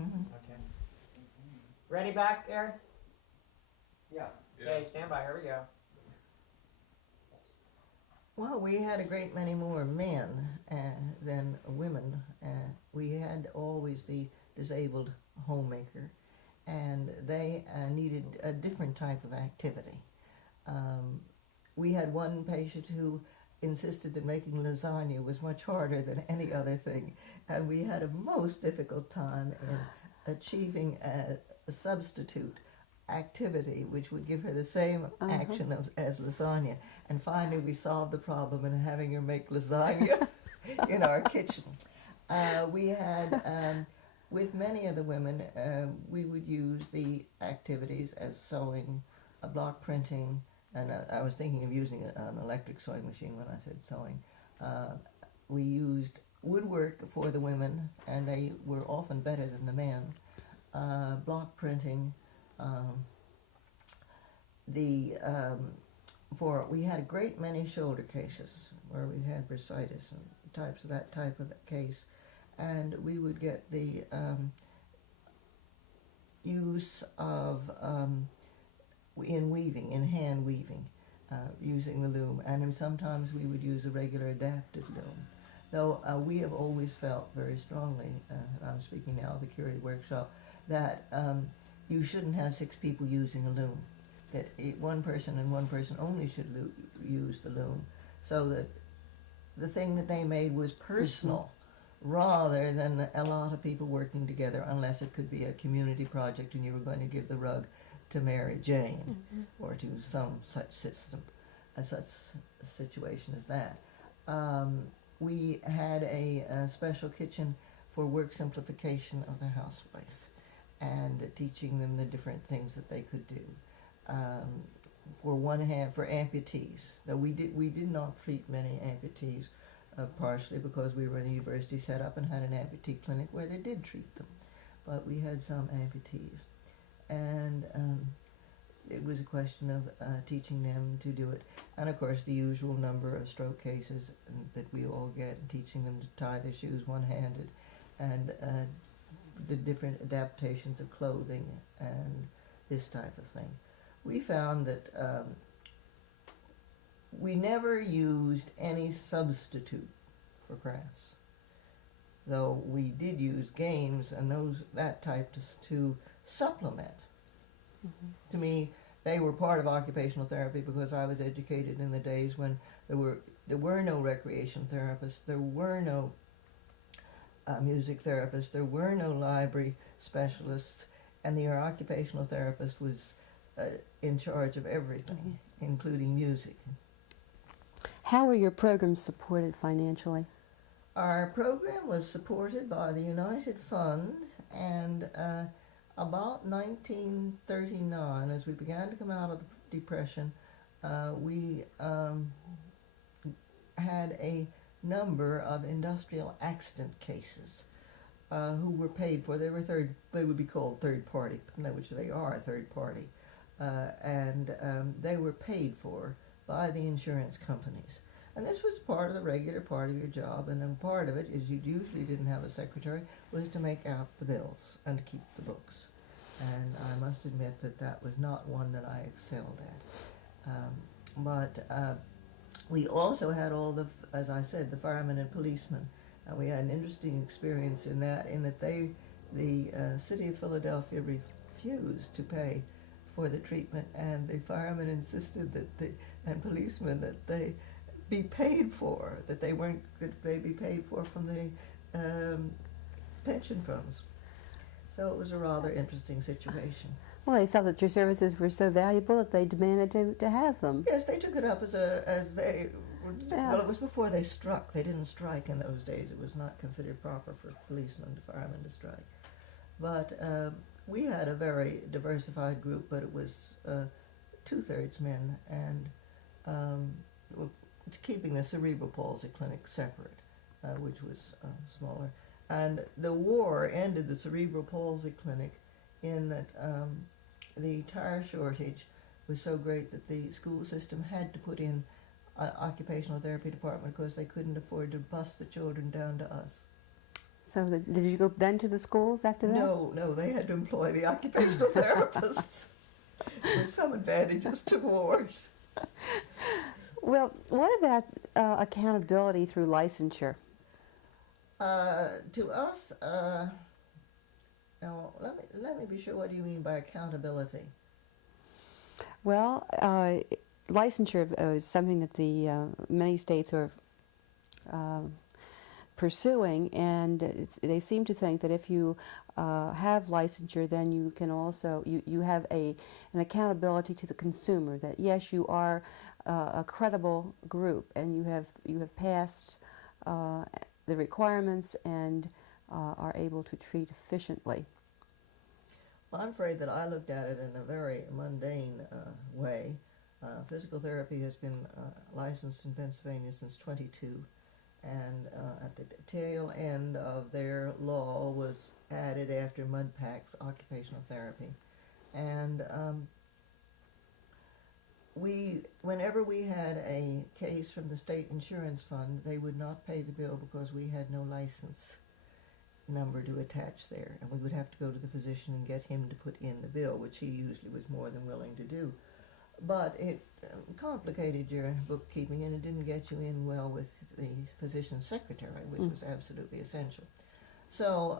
Okay. Ready back there? Yeah. Okay, stand by. Here we go. Well, we had a great many more men than women. We had always the disabled homemaker, and they needed a different type of activity. We had one patient who insisted that making lasagna was much harder than any other thing, and we had a most difficult time in achieving a substitute activity which would give her the same action as lasagna. And finally we solved the problem in having her make lasagna in our kitchen. We had, with many of the women, we would use the activities as sewing, block printing, and I was thinking of using an electric sewing machine when I said sewing. We used woodwork for the women, and they were often better than the men. Block printing. We had a great many shoulder cases where we had bursitis and types of that type of case, and we would get the use of in hand weaving, using the loom, and sometimes we would use a regular adapted loom. Though we have always felt very strongly, and I'm speaking now of the curative workshop, that you shouldn't have 6 people using a loom, that one person and one person only should use the loom, so that the thing that they made was personal rather than a lot of people working together, unless it could be a community project and you were going to give the rug to Mary Jane or to some such system, such situation as that. We had a special kitchen for work simplification of the housewife and teaching them the different things that they could do. For amputees, though we did not treat many amputees, partially because we were in a university set up and had an amputee clinic where they did treat them, but we had some amputees, and it was a question of teaching them to do it, and of course the usual number of stroke cases that we all get, and teaching them to tie their shoes one-handed, and the different adaptations of clothing and this type of thing. We found that we never used any substitute for crafts, though we did use games and that type to supplement. To me, they were part of occupational therapy because I was educated in the days when there were no recreation therapists, there were no music therapists, there were no library specialists, and the occupational therapist was in charge of everything, including music. How were your programs supported financially? Our program was supported by the United Fund, and about 1939, as we began to come out of the Depression, we had a number of industrial accident cases who were paid for. They would be called third party, which they are third party, and they were paid for by the insurance companies. And this was part of the regular part of your job, and then part of it is you usually didn't have a secretary, was to make out the bills and to keep the books. And I must admit that that was not one that I excelled at. But we also had as I said, the firemen and policemen. And we had an interesting experience in that the city of Philadelphia refused to pay for the treatment, and the firemen insisted and policemen that they be paid for, that they be paid for from the pension funds. So it was a rather interesting situation. Well, they felt that your services were so valuable that they demanded to have them. Yes, they took it up well, it was before they struck. They didn't strike in those days. It was not considered proper for policemen and firemen to strike. But we had a very diversified group, but it was 2/3 men, and keeping the cerebral palsy clinic separate, which was smaller. And the war ended the cerebral palsy clinic in that the tire shortage was so great that the school system had to put in an occupational therapy department because they couldn't afford to bus the children down to us. So did you go then to the schools after that? No, they had to employ the occupational therapists. With some advantages to wars. Well, what about accountability through licensure? To us, now let me be sure. What do you mean by accountability? Well, licensure is something that the many states are pursuing, and they seem to think that if you have licensure, then you can also you have an accountability to the consumer. That yes, you are a credible group, and you have passed the requirements and are able to treat efficiently. Well, I'm afraid that I looked at it in a very mundane way. Physical therapy has been licensed in Pennsylvania since 22. And at the tail end of their law was added after MUDPAC's occupational therapy. And whenever we had a case from the state insurance fund, they would not pay the bill because we had no license number to attach there. And we would have to go to the physician and get him to put in the bill, which he usually was more than willing to do. But it complicated your bookkeeping, and it didn't get you in well with the physician's secretary, which was absolutely essential. So,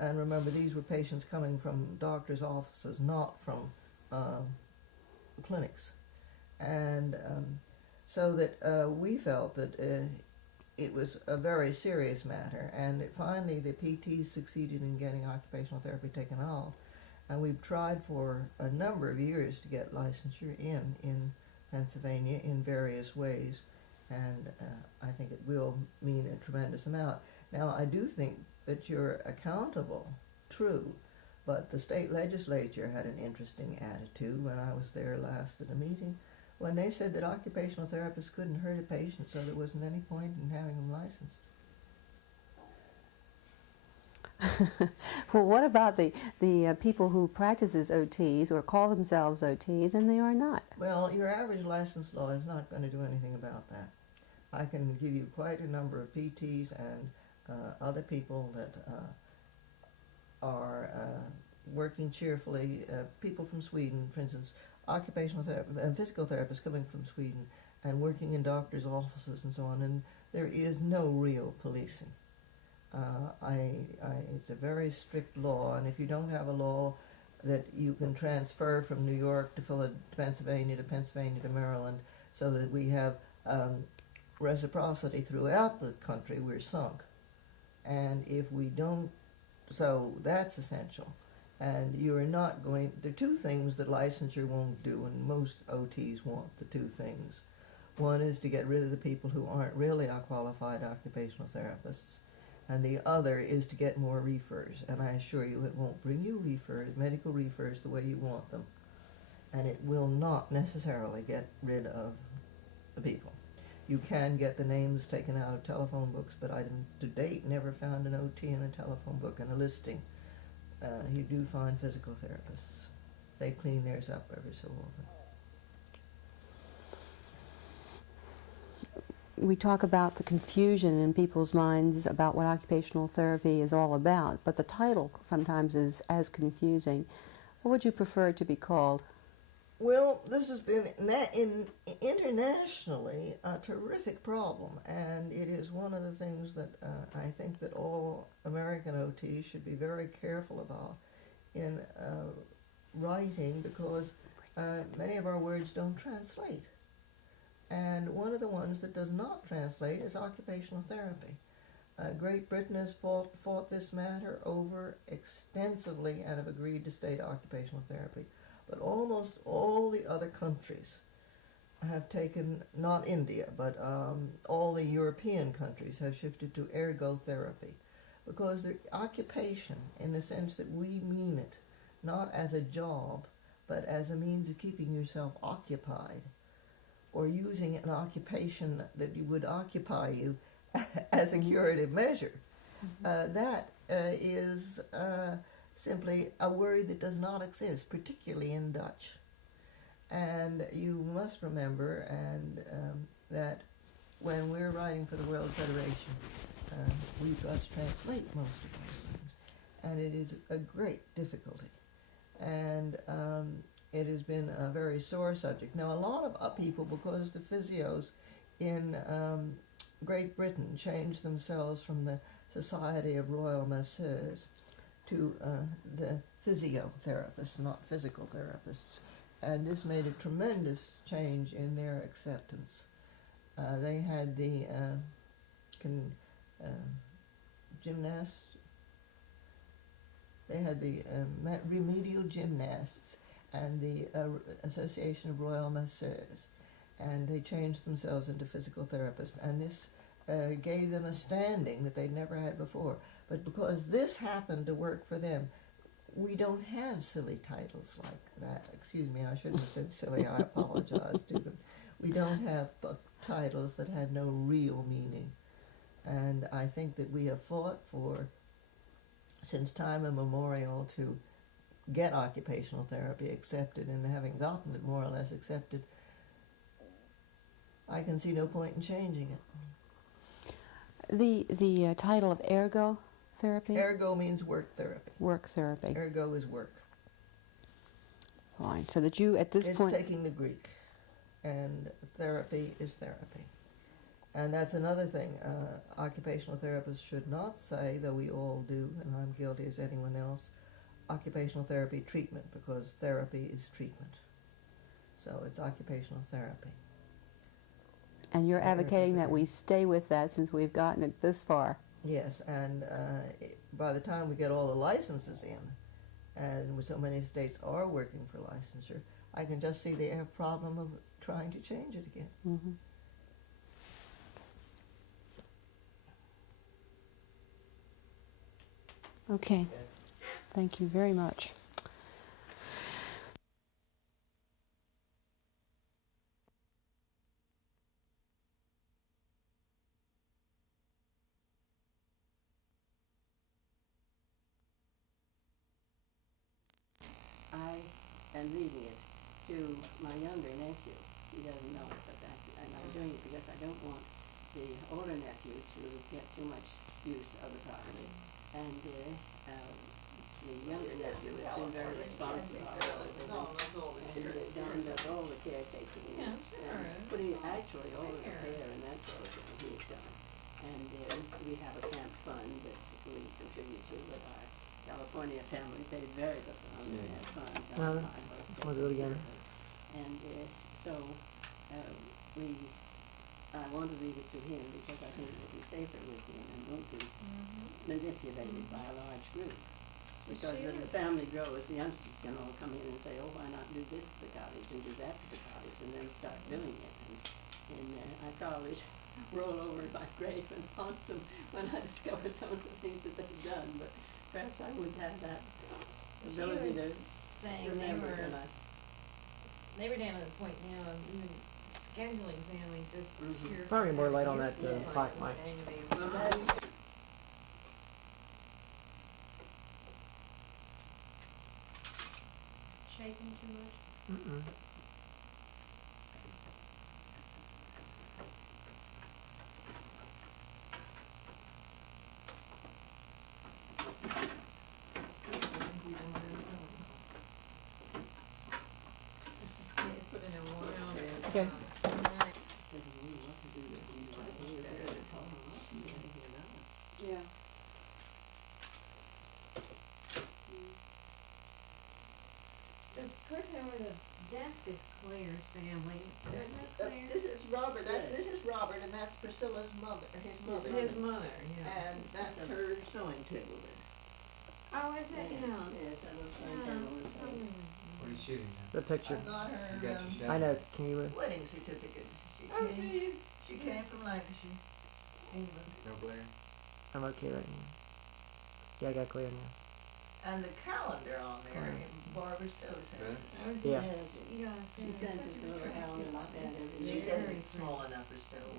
and remember, these were patients coming from doctors' offices, not from clinics. And so that we felt that it was a very serious matter, and finally the PTs succeeded in getting occupational therapy taken off. And we've tried for a number of years to get licensure in Pennsylvania in various ways, and I think it will mean a tremendous amount. Now, I do think that you're accountable, true, but the state legislature had an interesting attitude when I was there last at a meeting, when they said that occupational therapists couldn't hurt a patient, so there wasn't any point in having them licensed. Well, what about the people who practice as OTs or call themselves OTs and they are not? Well, your average license law is not going to do anything about that. I can give you quite a number of PTs and other people that are working cheerfully, people from Sweden, for instance, occupational therapists and physical therapists coming from Sweden and working in doctors' offices and so on, and there is no real policing. It's a very strict law, and if you don't have a law that you can transfer from New York to Pennsylvania to Maryland, so that we have reciprocity throughout the country, we're sunk. And if we don't, so that's essential. And you're not going, there are two things that licensure won't do, and most OTs want the two things. One is to get rid of the people who aren't really qualified occupational therapists, and the other is to get more refers. And I assure you it won't bring you refers, medical refers, the way you want them. And it will not necessarily get rid of the people. You can get the names taken out of telephone books, but I, to date, never found an OT in a telephone book and a listing. You do find physical therapists. They clean theirs up every so often. We talk about the confusion in people's minds about what occupational therapy is all about, but the title sometimes is as confusing. What would you prefer it to be called? Well, this has been internationally a terrific problem, and it is one of the things that I think that all American OTs should be very careful about in writing, because many of our words don't translate. And one of the ones that does not translate is occupational therapy. Great Britain has fought this matter over extensively and have agreed to state occupational therapy. But almost all the other countries have taken, not India, but all the European countries have shifted to ergotherapy, because the occupation, in the sense that we mean it, not as a job, but as a means of keeping yourself occupied, or using an occupation that would occupy you as a curative measure. That is simply a word that does not exist, particularly in Dutch. And you must remember that when we're writing for the World Federation, we've got to translate most of those things, and it is a great difficulty. And it has been a very sore subject. Now, a lot of people, because the physios in Great Britain changed themselves from the Society of Royal Masseurs to the physiotherapists, not physical therapists. And this made a tremendous change in their acceptance. They had the gymnasts, they had the remedial gymnasts and the Association of Royal Masseurs, and they changed themselves into physical therapists, and this gave them a standing that they'd never had before. But because this happened to work for them, we don't have silly titles like that. Excuse me, I shouldn't have said silly. I apologize to them. We don't have titles that had no real meaning. And I think that we have fought for, since time immemorial, to get occupational therapy accepted, and having gotten it more or less accepted, I can see no point in changing it. The title of ergo therapy? Ergo means work therapy. Work therapy. Ergo is work. Fine. So that you, at this point... It's taking the Greek, and therapy is therapy. And that's another thing. Occupational therapists should not say, though we all do, and I'm guilty as anyone else, occupational therapy treatment, because therapy is treatment. So it's occupational therapy. And you're advocating that we stay with that since we've gotten it this far. Yes, and by the time we get all the licenses in, and so many states are working for licensure, I can just see they have a problem of trying to change it again. Mm-hmm. Okay. Thank you very much. I am reading it to my younger nephew. He doesn't know it, but I'm doing it because I don't want the older nephew to get too much use of the property. And the younger nephew has been very responsible. And does all the caretaking and putting actually all the repair and that sort of thing he's done. And we have a camp fund that we contribute to, but our California family paid very little on that fund. I'll do it again. And so I want to leave it to him because I think it will be safer with him and won't be manipulated by a large group. Because as the family grows, the youngsters can all come in and say, oh, why not do this to the cottage and do that to the cottage, and then start doing it. And I probably roll over in my grave and haunt them when I discover some of the things that they've done, but perhaps I wouldn't have that ability to remember. They were down to the point now of even scheduling families just for pure. Probably more light on that clock, Mike. Shaking too much? Mm-mm. Put in a while. Okay. Yeah. The person over the desk is Claire's family. Isn't that Claire? This is Robert. This is Robert, and that's Priscilla's mother, his mother. His mother, yeah. And that's her sewing table there. Oh, is it? Yeah. Yes, I will sign Yeah. down on this face. What are you shooting at? The picture. I got her You got your shot? I know. Can you? wedding certificate. Oh, so you, She came from Lancashire, England. No glare? I'm okay right now. Yeah, I got clear now. And the calendar on there, Barbara Stowe sends us. Yeah. Yes. yeah. She sends us a little calendar like that every She year. says it's small enough for Stowe,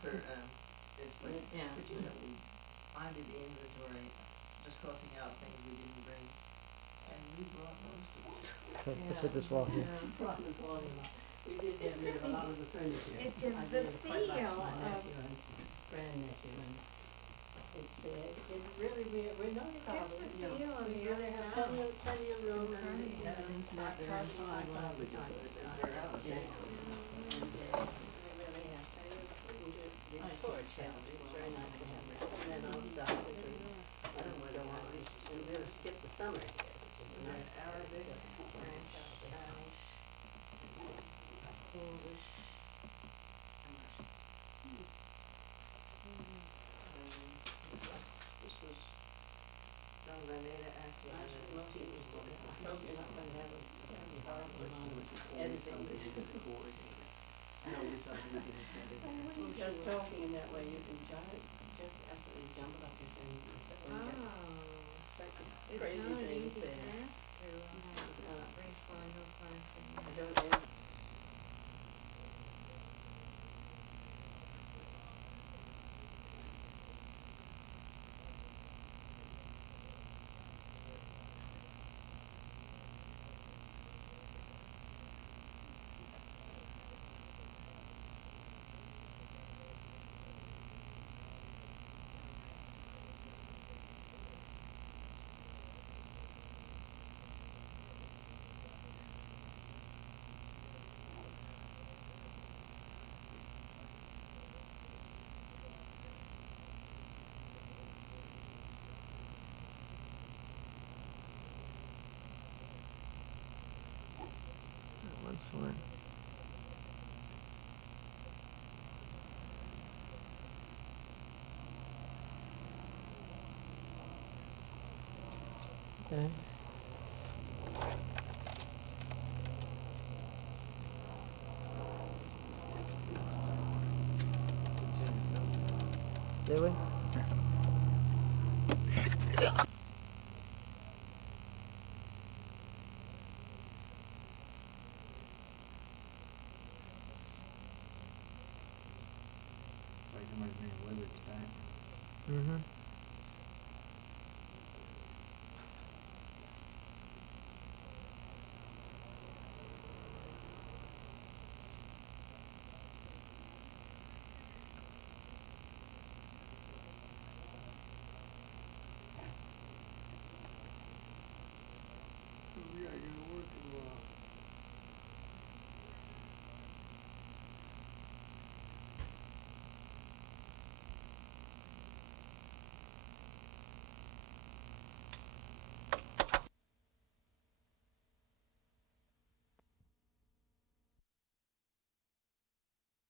for this place. Yeah. But you know, I did the inventory, just crossing out things we didn't bring, and we brought most of the stuff. Okay, let's hit this wall here. Probably falling a lot. We did get rid of a lot of the furniture. It gives I the did quite like feel my of- nephew and grandnephew, and said, it really, we're not covered, the you know. feel of We the really other have house. plenty of room and, Encouraging hot internet there tub, and hot fine tub, all the it's not, time. they're out of town. And, we really have plenty of, big storage shelves, it's very nice to have that. And then outside, we can let them go on, and we'll skip the summer here, which is a nice Arabic, French house. English. This was done by Nada Actually, most of it was, I hope you're not gonna have a horrible editing. Just talking in that way, you can just absolutely jumble up your sentences, so you get such a It's crazy not an things easy there. task to have It's not. respond to a question. I don't know. That one's fun. Okay. Do we? Like somebody's being Willard's back. Mm-hmm.